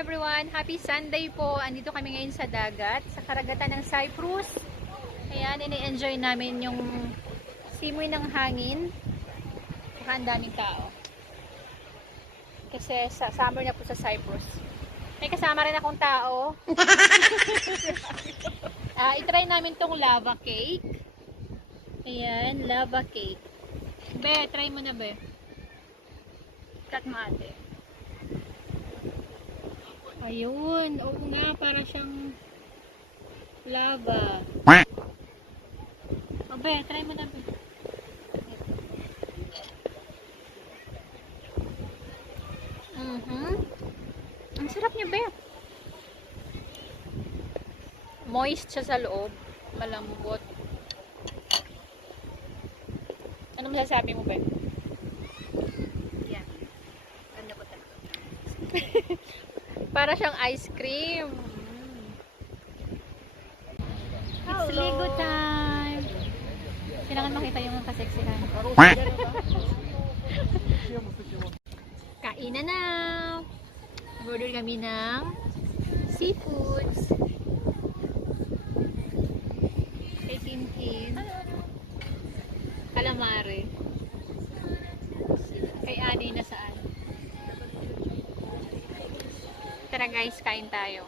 everyone! Happy Sunday po! Andito kami ngayon sa dagat, sa karagatan ng Cyprus. Ayan, ini-enjoy namin yung simoy ng hangin. Saka ang daming tao. Kasi sa summer na po sa Cyprus. May kasama rin akong tao. I-try namin tong lava cake. Ayan, lava cake. Be, try mo na, be. Cut mo, ate. Ayun, oo nga, para siyang lava. O, be, try mo na, be. Ang sarap niya, be. Moist siya sa loob. Malambot. Ano masasabi mo, be? Yan. Ano ko talaga? Para siyang ice cream. It's Lego time. Kailangan makita yung kaseksihan. Kainan na. Order kami ng seafoods. Kay Tintin. Calamari. Kay Ani na saan. Tara guys, kain tayo.